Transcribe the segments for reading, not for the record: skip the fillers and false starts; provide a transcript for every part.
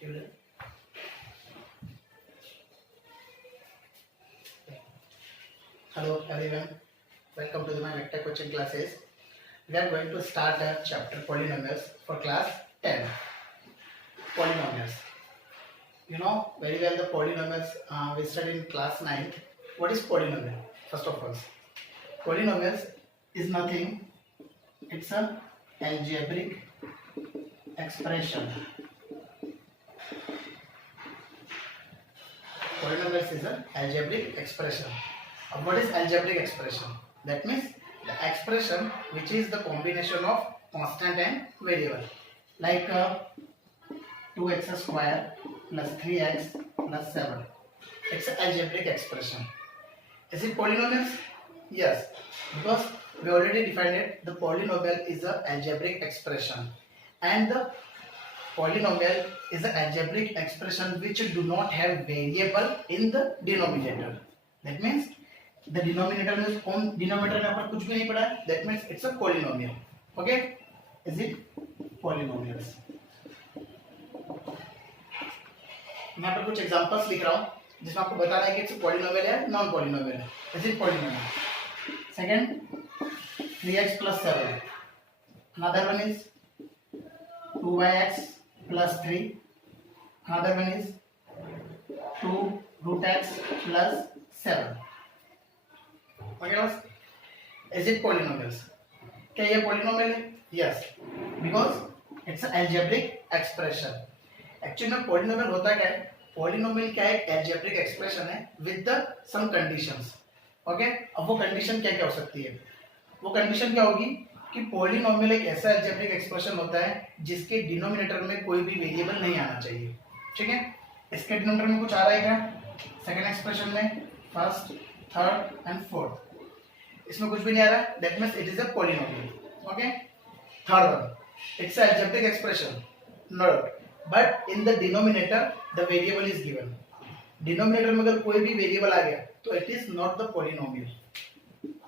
Hello everyone, welcome to my Vector coaching classes. We are going to start the chapter polynomials for class 10. Polynomials. You know very well the polynomials we studied in class 9. What is polynomial? First of all, polynomials is nothing. It's a algebraic expression. Polynomials is an algebraic expression. What is algebraic expression? That means the expression which is the combination of constant and variable, like 2x square plus 3x plus 7. It's an algebraic expression. Is it polynomials? Yes, because we already defined it. The polynomial is an algebraic expression, and the polynomial is an algebraic expression which do not have variable in the denominator. That means the denominator means denominator में अपन कुछ भी नहीं पढ़ा. That means it's a polynomial. Okay? Is it polynomials? मैं यहाँ पर कुछ examples लिख रहा हूँ जिसमें आपको बताना है कि it's polynomial है नॉन polynomial है. Is it polynomial? Second, 3x plus 7. Another one is 2x plus 3. Another one is 2 root x plus 7. Okay, is it polynomials? क्या ये polynomial है? Yes, because it's an algebraic expression. Actually में polynomial होता क्या है? Polynomial क्या है? Algebraic expression है with the some conditions. Okay? अब वो condition क्या क्या हो सकती है? वो condition क्या होगी कि polynomial एक ऐसा algebraic expression होता है जिसके denominator में कोई भी variable नहीं आना चाहिए. ठीक है? इसके denominator में कुछ आ रहा है क्या? Second expression में first, third and fourth. इसमें कुछ भी नहीं आ रहा. That means it is a polynomial. Okay? Third one, it's an algebraic expression. No, but in the denominator the variable is given. Denominator में अगर कोई भी variable आ गया तो it is not the polynomial.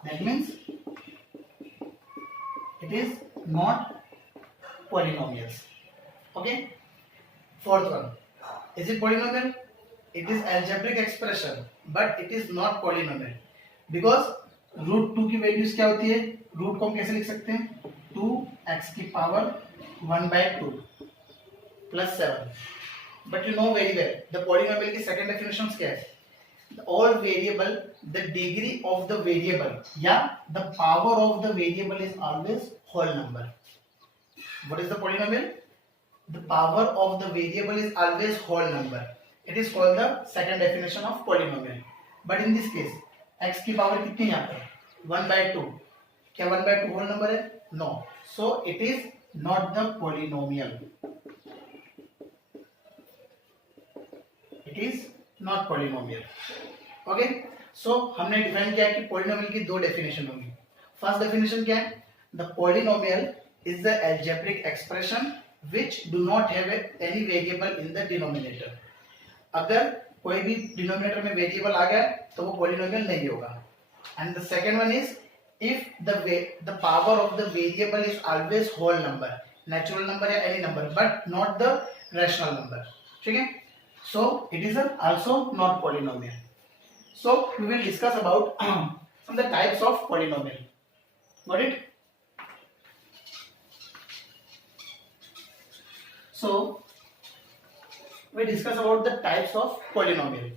That means it is not polynomials. Okay? Fourth one, is it polynomial? It is algebraic expression, but it is not polynomial because root 2 की values क्या होती है? रूट को हम कैसे लिख सकते हैं? 2x की power 1/2 plus 7. But you know very well the polynomial की सेकंड डेफिनेशंस क्या है? All variable the degree of the variable या the power of the variable is always whole number. What is the polynomial? The power of the variable is always whole number. It is called the second definition of polynomial. But in this case x की power कितनी यहाँ पर? 1/2. क्या 1/2 whole number है? No. So it is not the polynomial. It is not polynomial. Okay, so हमने define किया कि polynomial की दो डेफिनेशन होंगी. फर्स्ट डेफिनेशन क्या है? The polynomial is the algebraic expression which do not have any variable in the denominator. अगर कोई भी डिनोमिनेटर में वेरिएबल आ गया तो वो पॉलिनोमियल नहीं होगा. And the second one is if the power of the variable is always whole number, natural number या any number but not the rational number. ठीक है? So it is also not polynomial. So we will discuss about some the types of polynomial. Got it? So we discuss about the types of polynomial.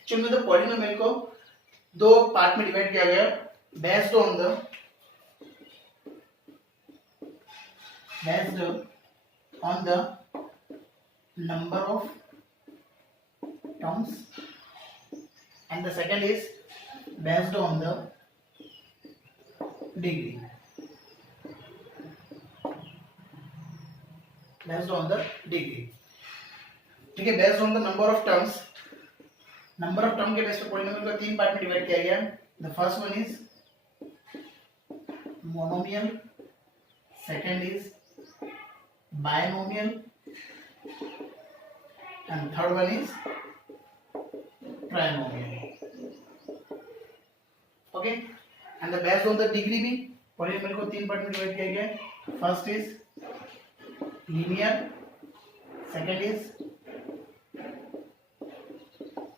Actually the polynomial को दो part में divide किया गया based on the number of terms and the second is based on the degree. Based on the degree. ठीक है? Based on the number of terms. Number of term के base पे polynomial को तीन part में divide किया गया. The first one is monomial, second is binomial, and third one is trinomial. Okay? And the based on the degree भी polynomial को तीन पार्ट में डिवाइड किया गया. First is linear, second is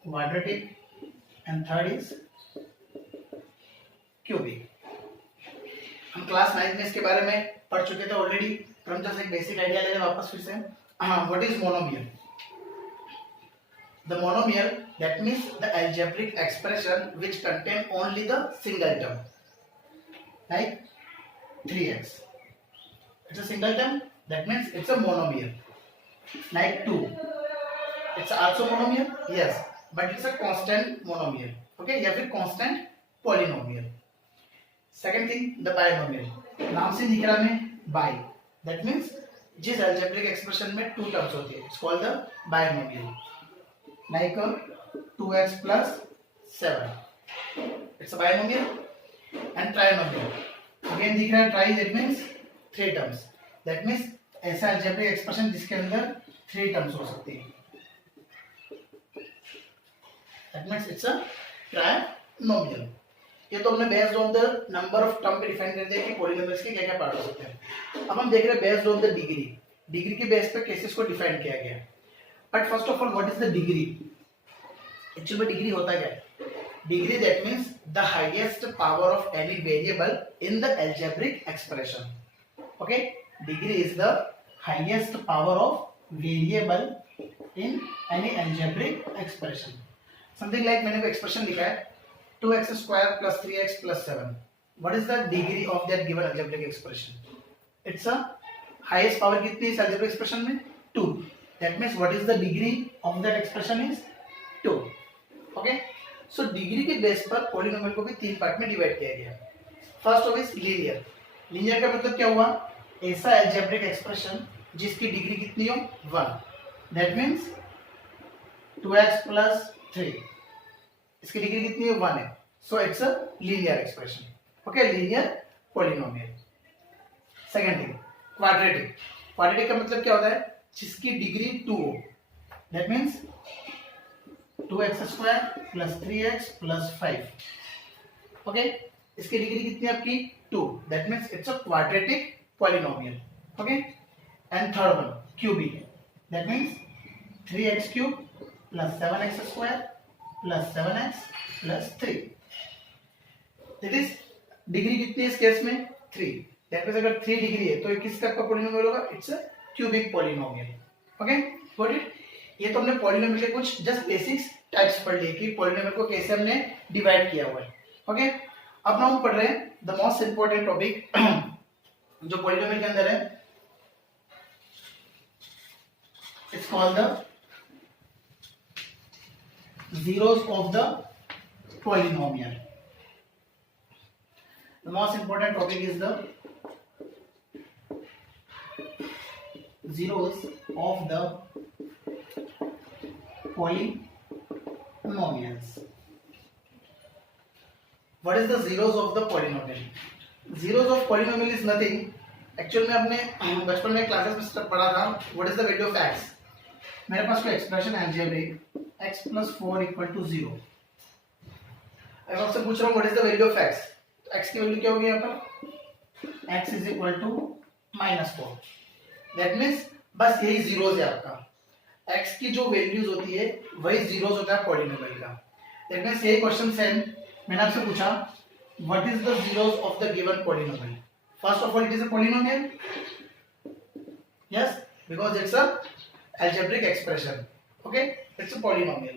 quadratic, and third is cubic. हम class 9 में इसके बारे में पढ़ चुके थे ऑलरेडी, तो हम जस्ट एक बेसिक आइडिया ले रहे हैं वापस फिर से. What is monomial? The monomial, that means the algebraic expression which contain only the single term, like 3x. It's a single term, that means it's a monomial. Like 2, it's also monomial, yes, but it's a constant monomial. Okay, या फिर constant polynomial. Second thing, the binomial. नाम से दिख रहा है by, that means जिस algebraic expression में 2 terms होती है, it's called the binomial. Like 2x plus 7, it's a binomial. And trinomial, again दिख रहा है tri, that means 3 terms, that means ऐसा algebraic expression जिसके अंदर 3 terms हो सकती है, that means it's a trinomial. ये तो हमने based on the number of term पे डिफाइन कर दिया कि पॉलिनोमियल्स के क्या क्या पार्ट हो सकते हैं. अब हम देख रहे हैं based on the degree, degree के बेस पे केसेस को डिफाइन किया गया. But first of all what is the degree? Actually में डिग्री होता क्या है? Degree that means the highest power of any variable in the algebraic expression. Okay, degree is the highest power of variable in any algebraic expression. Something like मैंने कोई expression लिखा है 2x square plus 3x plus 7. What is the degree of that given algebraic expression? It's a highest power कितनी इस algebraic expression में? 2. That means what is the degree of that expression is 2. Okay? So degree के base पर polynomial को भी 3 part में divide किया गया. First of is linear. Linear का मतलब क्या हुआ? ऐसा algebraic expression जिसकी डिग्री कितनी हो? 1. That means 2x plus 3. इसकी डिग्री कितनी है? 1 है. So it's a linear expression. Okay, linear polynomial. Second thing, quadratic. Quadratic का मतलब क्या होता है? जिसकी डिग्री 2 हो. That means 2x square plus 3x plus 5. Okay, इसकी डिग्री कितनी है आपकी? 2. That means it's a quadratic polynomial. Okay, and third one cubic. That means 3x cube plus 7x square plus 7x plus 3. That is degree कितनी है इस case में? 3. That means अगर 3 degree है तो ये किस टाइप का पॉलिनोमियल होगा? It's a cubic polynomial. Okay, got it? ये तो हमने पॉलिनोमियल के कुछ जस्ट बेसिक्स टाइप्स पढ़ लिए कि पॉलिनोमियल को कैसे हमने डिवाइड किया हुआ है. ओके, अब हम पढ़ रहे हैं द मोस्ट इंपॉर्टेंट टॉपिक जो पॉलिनोमियल के अंदर है. It's called the zeros of the polynomial. The most important topic is the zeros of the polynomials. What is the zeros of the polynomial? Zeros of polynomial is nothing. Actually मैं अपने बचपन में classes में पढ़ा था. What is the value of x? मेरे पास कोई expression algebraic x plus 4 equal to 0. अब आपसे पूछ रहा हूँ what is the value of x? तो x की वैल्यू क्या होगी यहाँ पर? x is equal to -4. That means बस यही जीरोस है आपका. x की जो वैल्यूज होती है वही जीरोस होता है पॉलिनोमियल का. That means यही क्वेश्चन सेम मैंने आपसे पूछा what is the zeros of the given polynomial? First of all, it is a polynomial. Yes, because it's a algebraic expression. Okay, it's a polynomial.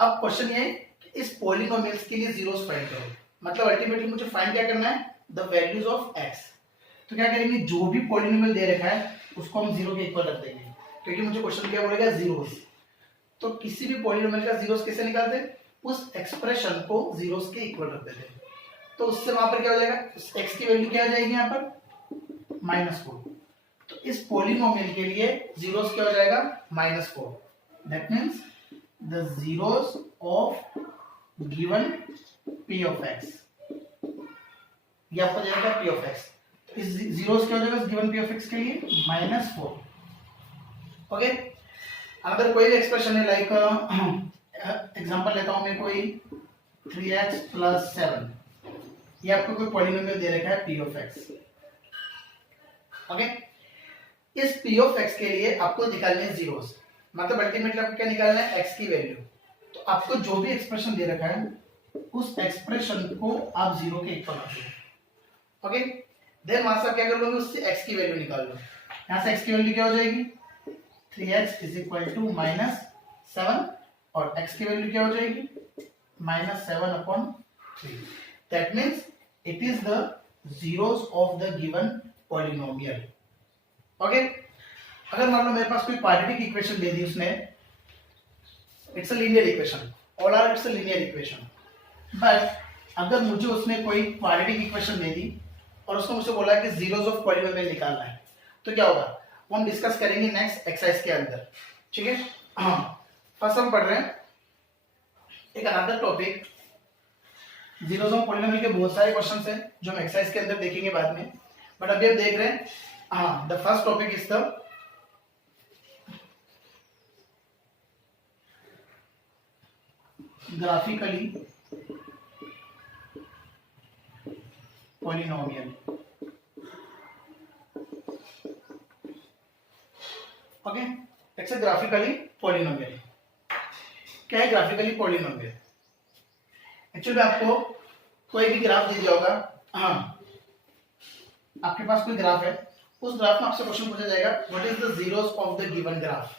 अब question ये है कि इस पॉलिनोमियल्स के लिए जीरोस फाइंड करो. मतलब अल्टीमेटली मुझे फाइंड क्या करना है? The values of x. तो क्या करेंगे? जो भी पॉलिनोमियल दे रखा है उसको हम जीरो के इक्वल रख देंगे, क्योंकि मुझे क्वेश्चन क्या बोलेगा? जीरोस. तो किसी भी पॉलिनोमियल का जीरोस कैसे निकालते हैं? उस एक्सप्रेशन को जीरोस के इक्वल रख देते हैं. तो उससे वहां पर क्या हो जाएगा? x की वैल्यू क्या आ जाएगी यहाँ पर? -4. तो इस पॉलिनोमियल के लिए जीरोस क्या हो जाएगा? -4. That means the zeros of given p of x. ये आपको जाएगा p of x. इस zeros क्या हो जाएगा given p of x के लिए? -4. ओके, अगर कोई भी एक्सप्रेशन है लाइक एग्जांपल लेता हूं मैं, कोई 3x plus 7. ये आपको कोई पॉलिनोमियल दे रखा है p of x. ओके, इस पी ऑफ एक्स के लिए आपको निकालने हैं जीरोस, मतलब अल्टीमेटली आपको क्या निकालना है, एक्स की वैल्यू। तो आपको जो भी एक्सप्रेशन दे रखा है उस एक्सप्रेशन को आप जीरो के इक्वल रख लो। ओके, देन वहां से आप क्या कर लोगे, उससे एक्स की वैल्यू निकाल लो। यहां से एक्स की वैल्यू क्या हो जाएगी, 3x इज इक्वल टू -7, और x की वैल्यू क्या हो जाएगी, -7/3। That means it is the zeros of the given polynomial। Okay, अगर मान लो मेरे पास कोई क्वाड्रेटिक इक्वेशन दे दी उसने, it's a linear equation, all are it's a linear equation, but अगर मुझे उसने कोई क्वाड्रेटिक इक्वेशन दे दी और उसने मुझसे बोला कि जीरोस ऑफ पॉलीनोमियल निकालना है, तो क्या होगा वो हम डिस्कस करेंगे नेक्स्ट एक्सरसाइज के अंदर। ठीक है, हाँ, फर्स्ट हम पढ़ रहे हैं एक another topic, zeros of polynomial के बहुत सारे क्वेश्चंस हैं जो हम एक्सरसाइज के अंदर देखेंगे बाद में, बट अभी हम देख रहे हैं, हाँ, the first topic is the graphically polynomial. Okay, it's a graphically polynomial. क्या है ग्राफिकली पॉलीनोमियल? एक्चुअली आपको कोई भी ग्राफ दे दिया होगा, हाँ, आपके पास कोई ग्राफ है, उस ग्राफ में आपसे क्वेश्चन पूछा जाएगा what is the zeros of the given graph.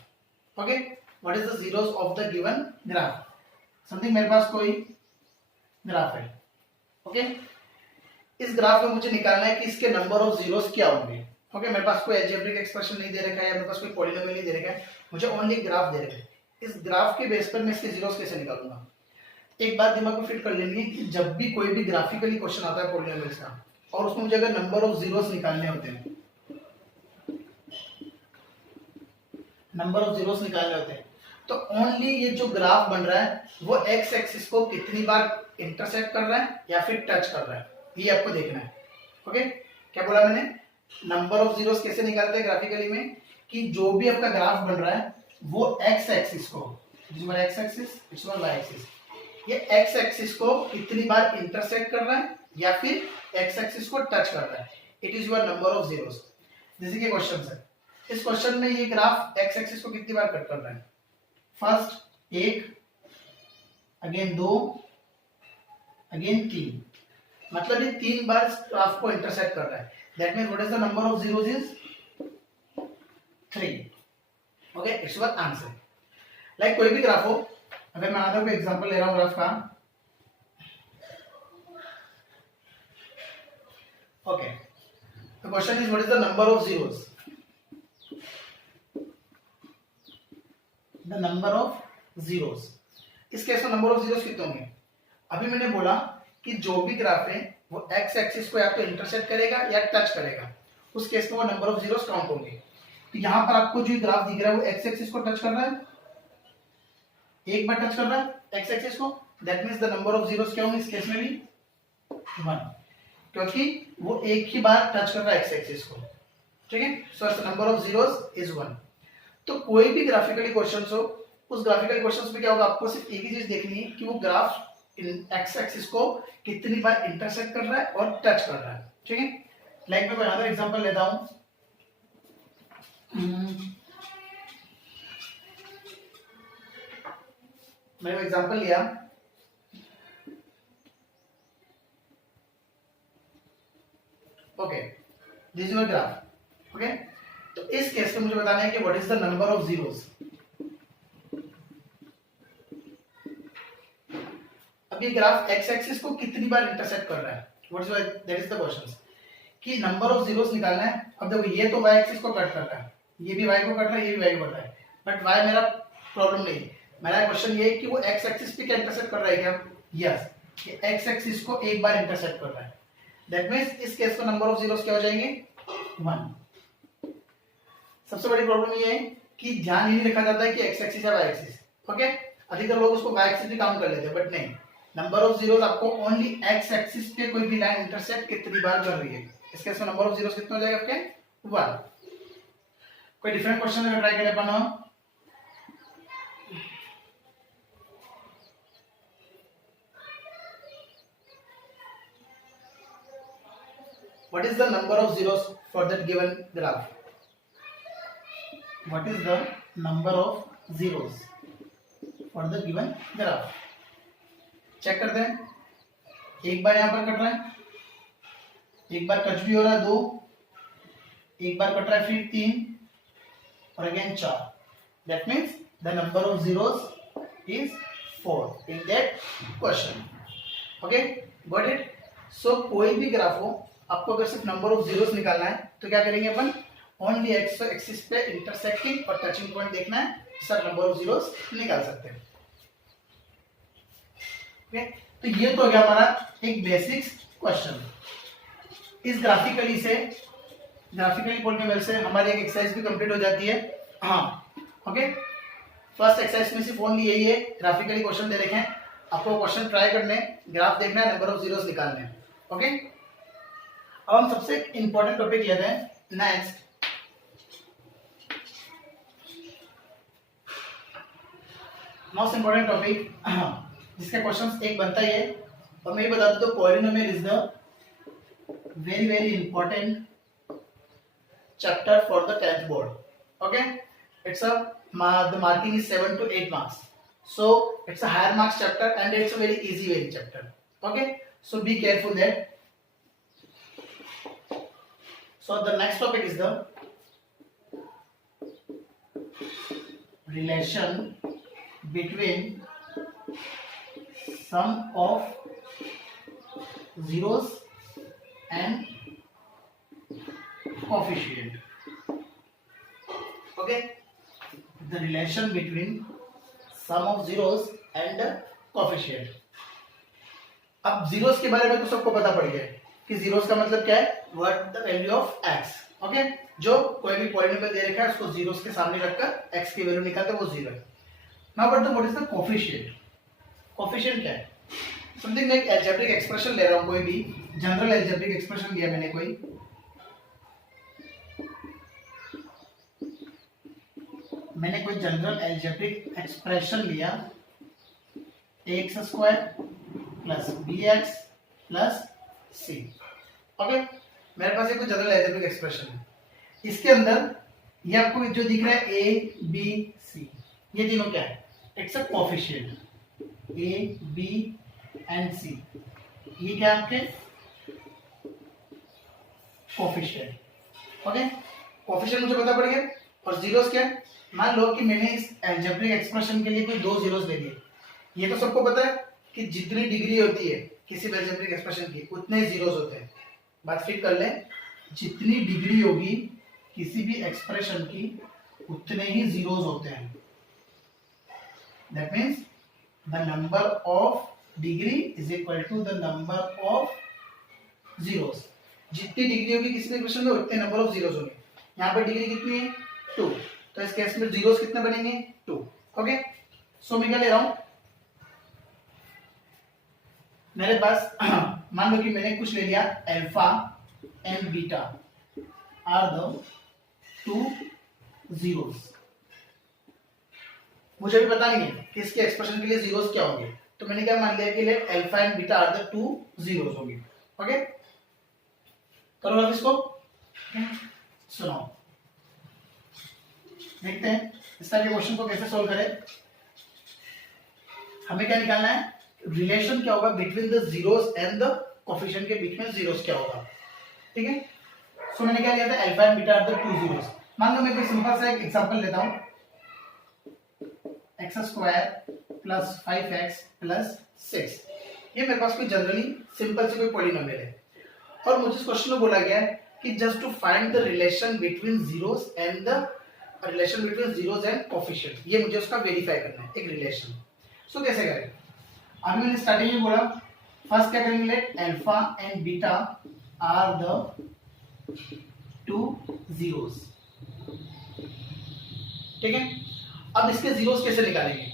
Okay, what is the zeros of the given graph. Something मेरे पास कोई ग्राफ है, ओके, इस ग्राफ में मुझे निकालना है कि इसके नंबर ऑफ जीरोस क्या होंगे। ओके, मेरे पास कोई अलजेब्रिक एक्सप्रेशन नहीं दे रखा है, या मेरे पास कोई पॉलीनोमियल नहीं दे रखा है, मुझे ओनली ग्राफ दे रखा है। इस ग्राफ के बेस पर मैं इसके जीरोस कैसे निकालूंगा। एक बात दिमाग में फिट कर लेनी है कि जब भी कोई भी ग्राफिकली क्वेश्चन आता है पॉलीनोमियल्स का, और उसमें मुझे अगर नंबर ऑफ जीरोस निकालने होते हैं, नंबर ऑफ जीरोस निकालने होते हैं, तो ओनली ये जो ग्राफ बन रहा है वो एक्स एक्सिस को कितनी बार इंटरसेक्ट कर रहा है या फिर टच कर रहा है, ये आपको देखना है। ओके, क्या बोला मैंने, नंबर ऑफ जीरोस कैसे निकालते हैं ग्राफिकली में, कि जो भी आपका ग्राफ बन रहा है वो एक्स एक्सिस को, x axis, it's y axis, ये एक्स एक्सिस को कितनी बार इंटरसेक्ट कर रहा है या फिर एक्स एक्सिस को टच कर रहा है, it is your number of zeros. जैसे कि क्वेश्चन है, इस क्वेश्चन में ये ग्राफ एक्स एक्सिस को कितनी बार कट कर रहा है, फर्स्ट 1, अगेन 2, अगेन 3, मतलब ये 3 बार ग्राफ को इंटरसेक्ट कर रहा है। That means what is the number of zeros is 3। Okay, it's your answer. Like कोई भी ग्राफ हो, अगर मैं अदर कोई एग्जांपल ले रहा हूं ग्राफ का, okay, the question is what is the number of zeros, the number of zeros. इस केस में नंबर ऑफ जीरोस कितने होंगे, अभी मैंने बोला कि जो भी ग्राफ है वो एक्स एक्सिस को या तो इंटरसेक्ट करेगा या टच करेगा, उस केस में वो नंबर ऑफ जीरोस काउंट होंगे। तो यहां पर आपको जो ग्राफ दिख रहा है वो एक्स एक्सिस को टच कर रहा है, एक बार टच कर रहा है एक्स एक्सिस को, that means the number of zeros क्या होंगे इस केस में भी 1, क्योंकि वो एक ही बार टच कर रहा है एक्स एक्सिस को। ठीक है, so number of zeros is 1। तो कोई भी ग्राफिकली क्वेश्चंस हो, उस ग्राफिकल क्वेश्चंस में क्या होगा, आपको सिर्फ एक ही चीज देखनी है कि वो ग्राफ एक्स एक्सिस को कितनी बार इंटरसेक्ट कर रहा है और टच कर रहा है। ठीक है, लाइक मैं अनदर एग्जांपल लेता हूं, मैंने एग्जांपल लिया, okay, this is your graph. Okay, तो इस केस में मुझे बताना है कि what is the number of zeros. अब ये ग्राफ एक्स एक्सिस को कितनी बार इंटरसेक्ट कर रहा है, what is that is the question, कि नंबर ऑफ जीरोस निकालना है। अब देखो ये तो वाई एक्सिस को कट कर रहा है, ये भी वाई को कट रहा है, ये भी वाई को कट रहा है, बट वाई मेरा प्रॉब्लम नहीं है। मेरा क्वेश्चन ये है कि वो एक्स एक्सिस पे क्या इंटरसेक्ट कर रहा है क्या, यस, ये एक्स एक्सिस को एक बार इंटरसेक्ट कर रहा है। दैट मींस इस केस में नंबर ऑफ जीरोस क्या हो जाएंगे, 1। सबसे बड़ी प्रॉब्लम ये है कि ध्यान ही नहीं रखा जाता है कि एक्स एक्सिस है वाई एक्सिस। ओके, अधिकतर लोग उसको वाई एक्सिस भी काउंट कर लेते हैं, बट नहीं, नंबर ऑफ जीरोस आपको ओनली एक्स एक्सिस पे कोई भी लाइन इंटरसेक्ट कितनी बार कर रही है, इस केस में नंबर ऑफ जीरोस कितना हो जाएगा आपके, 1। कोई डिफरेंट क्वेश्चन में ट्राई करें अपन, what is the number of zeros for that given graph, what is the number of zeros for the given graph. Check करते हैं, एक बार यहां पर कट रहा है, एक बार कट भी हो रहा है 2, एक बार कट रहा है फिर 3 और again 4। That means the number of zeros is 4 in that question. Okay, got it. So कोई भी ग्राफ हो, आपको अगर सिर्फ नंबर ऑफ जीरोस निकालना है तो क्या करेंगे अपन, ओनली एक्स एक्सिस पे इंटरसेक्टिंग और टचिंग पॉइंट देखना है, सर नंबर ऑफ जीरोस निकाल सकते हैं। ओके, तो ये तो हो गया हमारा एक बेसिक्स क्वेश्चन। इस ग्राफिकली पॉलिनोमियल से हमारी एक एक्सरसाइज भी कंप्लीट हो जाती है। हाँ, ओके, फर्स्ट एक्सरसाइज में सिर्फ ओनली यही है, ग्राफिकली क्वेश्चन दे रखे हैं, आपको क्वेश्चन ट्राई करने, ग्राफ देखना है, नंबर ऑफ जीरोस निकालने हैं। ओके, अब हम सबसे इंपॉर्टेंट टॉपिक लेते हैं नेक्स्ट। मोस्ट इंपॉर्टेंट टॉपिक जिसका क्वेश्चन एक बनता ही है, और मैं ये बता दूं तो polynomial is the very very important chapter for the 10th board. Okay, it's a the marking is 7 to 8 marks, so it's a higher marks chapter and it's a very easy chapter. Okay, so be careful there. So the next topic is the relation between sum of zeros and coefficient. Okay, the relation between sum of zeros and coefficient. अब zeros के बारे में तो सबको पता पड़ गया कि जीरोस का मतलब क्या है, what the value of x. Okay, जो कोई भी पॉलिनोमियल दे रखा है उसको जीरोस के सामने रखकर एक्स की वैल्यू निकालते हैं, वो जीरो है। Now but what is the coefficient. Coefficient क्या है, समथिंग लाइक अलजेब्रिक एक्सप्रेशन ले रहा हूं, कोई भी जनरल अलजेब्रिक एक्सप्रेशन लिया मैंने, कोई जनरल अलजेब्रिक एक्सप्रेशन लिया, x square plus b x plus c. Okay, मेरे पास एक जनरल अलजेब्रिक एक्सप्रेशन है, इसके अंदर ये आपको जो दिख रहा है ए बी सी, ये तीनों क्या है, it's a coefficient a b and c, ये क्या आपके कोएफिशिएंट। ओके, कोएफिशिएंट मुझे पता पड़ गया। और जीरोस क्या है, मान लो कि मैंने इस अलजेब्रिक एक्सप्रेशन के लिए कोई 2 जीरोस ले लिए, ये तो सबको पता है कि जितनी डिग्री होती है किसी भी अलजेब्रिक एक्सप्रेशन की उतने जीरोस होते हैं। बात फिर कर लें, जितनी डिग्री होगी किसी भी एक्सप्रेशन की उतने ही जीरोस होते हैं। That means the number of degree is equal to the number of zeros. जितनी डिग्री होगी किसी भी एक्सप्रेशन में उतने नंबर ऑफ जीरोस होंगे। यहाँ पर डिग्री कितनी है, 2, तो इस केस में जीरोस कितने बनेंगे, 2। ओके, सो मैं क्या ले रहा हूं, मेरे पास मान लो कि मैंने कुछ ले लिया, alpha and beta are the 2 zeros. मुझे भी पता नहीं है कि इसके एक्सप्रेशन के लिए जीरोस क्या होंगे, तो मैंने क्या मान लिया कि alpha and beta are the 2 zeros होंगे। ओके, करो अब इसको, सुनो, देखते हैं इस तरह के क्वेश्चन को कैसे सॉल्व करें। हमें क्या निकालना है, रिलेशन क्या होगा between the zeros and the coefficient के बीच में जीरोस क्या होगा। ठीक है, सो मैंने क्या लिया था, alpha and beta are the 2 zeros. मान लो मैं कोई सिंपल सा एक एग्जांपल लेता हूं, x square plus 5x plus 6। ये मेरे पास कोई जनरली सिंपल से कोई पॉलिनोमियल है, और मुझे इस क्वेश्चन में बोला गया है कि just to find the relation between zeros and the relation between zeros and coefficient, ये मुझे उसका वेरीफाई करना है, एक रिलेशन। सो कैसे करें, अभी मैंने स्टार्टिंग में बोला, फर्स्ट क्या करेंगे, let alpha and beta are the 2 zeros. ठीक है, अब इसके जीरोस कैसे निकालेंगे।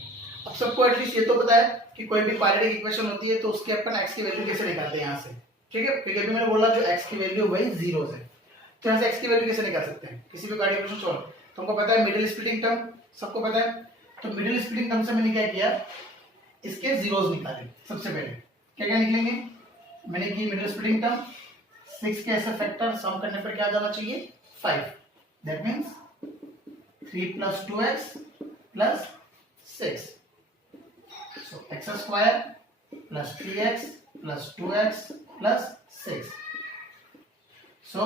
अब सबको एटलीस्ट ये तो पता है कि कोई भी क्वाड्रेटिक इक्वेशन होती है तो उसके अपन x की वैल्यू कैसे निकालते हैं यहाँ से। ठीक है, क्योंकि अभी मैंने बोला जो x की वैल्यू वही जीरोस है, तो यहाँ से x की वैल्यू कैसे निकाल सकते हैं किसी भी क्वाड्रेटिक इक्वेशन सॉल्व। तो हमको पता है मिडिल स्प्लिटिंग टर्म, सबको पता है, तो मिडिल स्प्लिटिंग टर्म से मैंने क्या किया, इसके जीरोस निकाले। सबसे पहले क्या क्या निकलेंगे, मैंने की मिडिल स्प्लिटिंग टर्म, 6 के ऐसे फैक्टर सम करने पर क्या आ जाना चाहिए, 5। That means 3 plus 2x plus 6. So x square plus 3x plus 2x plus 6. So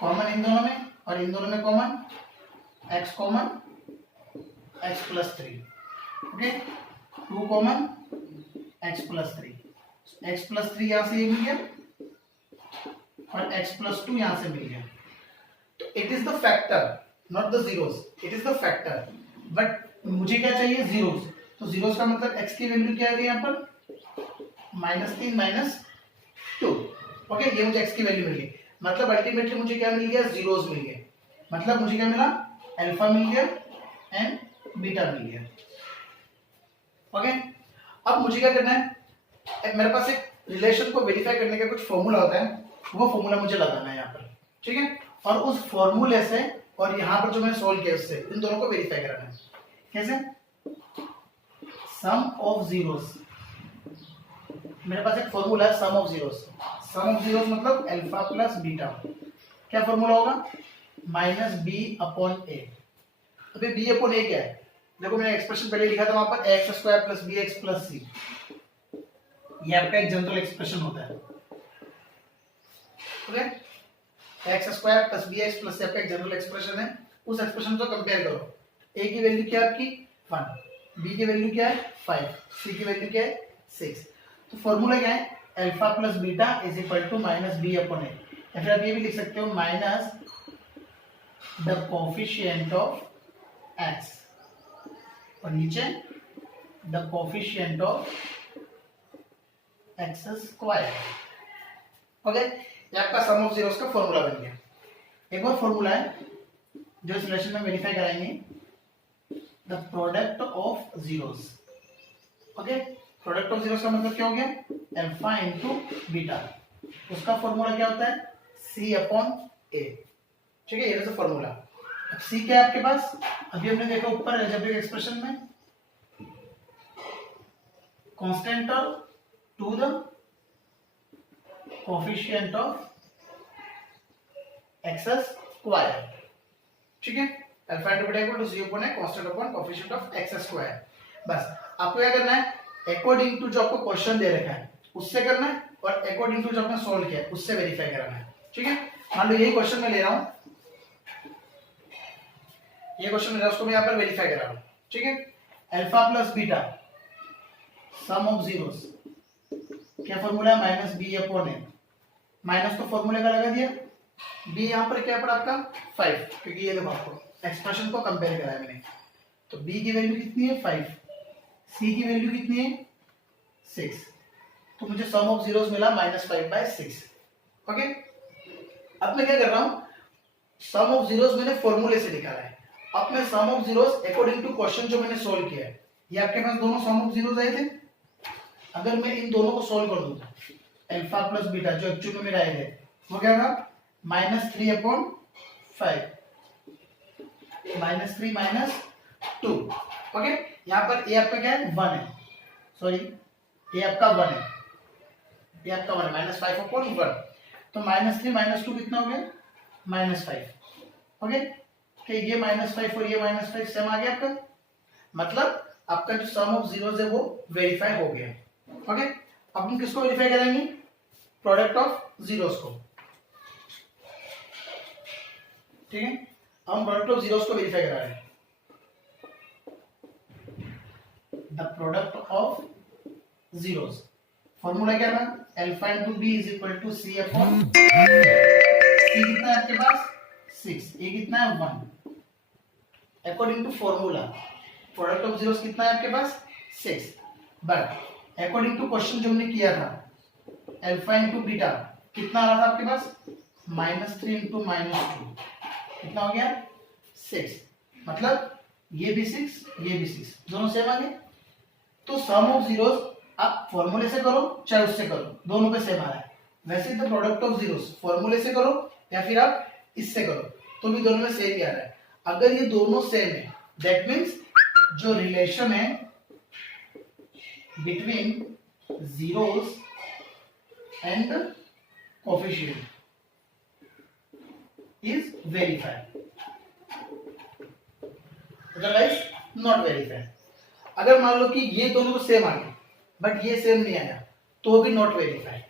common in दोनों में और इन दोनों में common x common x plus 3. Okay 2 common x plus 3. x plus 3 यहां से ये मिल गया और x plus 2 यहां से मिल गया. तो it is the factor not the zeros. It is the factor but मुझे क्या चाहिए जीरोस. तो जीरोस का मतलब x की वैल्यू क्या आ गई यहाँ पर -3 -2. ओके ये मुझे x की वैल्यू मिल गई. मतलब अल्टीमेटली मुझे क्या मिल गया जीरोस मिल गए. मतलब मुझे क्या मिला अल्फा मिल गया एंड बीटा मिल गया. ओके अब मुझे क्या करना है मेरे पास एक रिलेशन को वेरीफाई करने का कुछ फॉर्मूला होता है. वो फॉर्मूला मुझे लगाना है यहाँ पर. ठीक है और उस फॉर्मूले से और यहाँ पर जो मैंने सोल्व किया उससे इन दोनों को वेरीफाई कराना है. कैसे सम ऑफ जीरोस. मेरे पास एक फॉर्मूला है sum of zeros. Sum of zeros मतलब अल्फा प्लस बीटा. क्या फॉर्मूला होगा -b/a. अभी b/a क्या है देखो मैंने एक्सप्रेशन पहले लिखा था वहां पर x² + bx + c. ये आपका एक जनरल एक्सप्रेशन होता है. ओके x² + bx + c आपका एक जनरल एक्सप्रेशन है. उस एक्सप्रेशन को कंपेयर करो. a की वैल्यू क्या है आपकी 1, b की वैल्यू क्या है 5, c की वैल्यू क्या है 6. तो फॉर्मूला क्या है alpha plus beta is equal to -b/a. या फिर आप ये भी लिख सकते हो minus the coefficient of x और नीचे the coefficient of x². Okay ये आपका सम ऑफ जीरोस का फॉर्मूला बन गया. एक और फॉर्मूला है जो इस रिलेशन में वेरीफाई कराएंगे the product of zeros. Okay product of zeros का मतलब क्या हो गया अल्फा इनटू बीटा. उसका फॉर्मूला क्या होता है c/a. ठीक है ये फॉर्मूला. अब c क्या है आपके पास अभी हमने देखा ऊपर अलजेब्रिक एक्सप्रेशन में constant to the coefficient of x². ठीक है alpha into beta equal to c upon a constant upon coefficient of x². बस आपको क्या करना है अकॉर्डिंग टू जो आपको क्वेश्चन दे रखा है उससे करना है और अकॉर्डिंग टू जो आपने सॉल्व किया है उससे वेरीफाई कराना है. ठीक है मान लो यही क्वेश्चन मैं ले रहा हूं. ये क्वेश्चन मेरा उसको मैं यहां पर वेरीफाई करा रहा हूं. ठीक है alpha plus beta some of zeros. क्या फॉर्मूला है -b/a. माइनस तो फॉर्मूले का लगा दिया. b यहां पर क्या पड़ा आपका 5 क्योंकि ये देखो आपको एक्सप्रेशन को कंपेयर करा है मैंने. तो b की वैल्यू कितनी है 5, c की वैल्यू कितनी है 6. तो मुझे सम ऑफ जीरोस मिला -5/6. ओके अब मैं क्या कर रहा हूं सम ऑफ जीरोस मैंने फॉर्मूले से निकाला है. अब मैं sum of zeros according to question जो मैंने सॉल्व किया है ये आपके पास दोनों सम ऑफ जीरोस आए थे. अगर मैं इन दोनों को सॉल्व कर दूं अल्फा प्लस बीटा जो एक्चुअल में मेरे आए थे वो क्या था -3/5 -3 -2. ओके यहाँ पर a आपका क्या है 1 है. सॉरी a आपका 1 है. ये आपका 1 है -5/1. तो -3 -2 कितना हो गया -5. ओके कि ये -5 और ये -5 सेम आ गया आपका. मतलब आपका जो सम ऑफ जीरोस है वो वेरीफाई हो गया. ओके अब हम किसको वेरीफाई करेंगे प्रोडक्ट ऑफ जीरोस को. ठीक है हम प्रोडक्ट ऑफ जीरोस को वेरीफाई करा रहे हैं. The product of zeros formula क्या था alpha into b is equal to c upon c. कितना है आपके पास 6, a कितना है 1. According to formula product of zeros कितना है आपके पास 6. बट अकॉर्डिंग टू क्वेश्चन जो हमने किया था अल्फा इनटू बीटा कितना आ रहा था आपके पास -3 × -2 कितना हो गया 6. मतलब ये भी 6 ये भी 6 दोनों सेम आ गए. तो सम ऑफ जीरोस आप फॉर्मूले से करो चाहे उससे करो दोनों पे सेम आ रहा है. वैसे द प्रोडक्ट ऑफ जीरोस फॉर्मूले से करो या फिर आप इससे करो तो भी दोनों में सेम ही आ रहा है. अगर ये दोनों सेम है दैट मींस जो रिलेशन है between zeros and coefficient is verified. Otherwise not verified. अगर मान लो कि ये दोनों तो सेम आ गए बट ये सेम नहीं आया तो भी नॉट वेरीफाइड,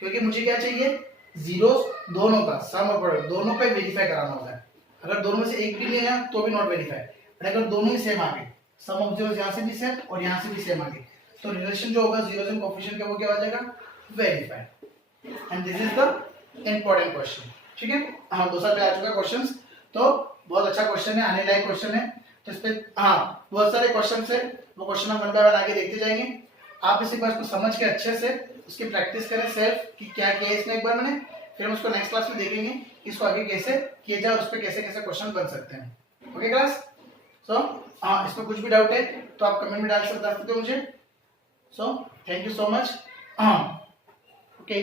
क्योंकि मुझे क्या चाहिए, जीरोस दोनों का सम और प्रोडक्ट दोनों का वेरीफाई कराना होता है। अगर दोनों में से एक भी नहीं आया तो भी नॉट वेरीफाइड, और अगर दोनों ही सेम आ गए, सम ऑफ जीरोस यहाँ से भी सेम और यहाँ से भी सेम आ गए, तो रिलेशन जो होगा जीरोस एंड कोएफिशिएंट का वो क्या हो जाएगा, verified. And this is the important question. ठीक है, हाँ 2 साल पे आ चुका क्वेश्चन, तो बहुत अच्छा क्वेश्चन है, आने लायक क्वेश्चन है। तो इस पे हाँ बहुत सारे क्वेश्चन है, वो क्वेश्चन हम वन बाय वन आगे देखते जाएंगे। आप इसी बात को समझ के अच्छे से उसकी प्रैक्टिस करें सेल्फ कि क्या किया है इसमें एक बार मैंने, फिर हम उसको नेक्स्ट क्लास में देखेंगे इसको आगे कैसे किया जाए और उस पर कैसे कैसे क्वेश्चन बन सकते हैं। ओके क्लास, सो हाँ इसमें कुछ भी डाउट है तो आप कमेंट में डाल सकते हो मुझे। So thank you so much. हाँ ओके।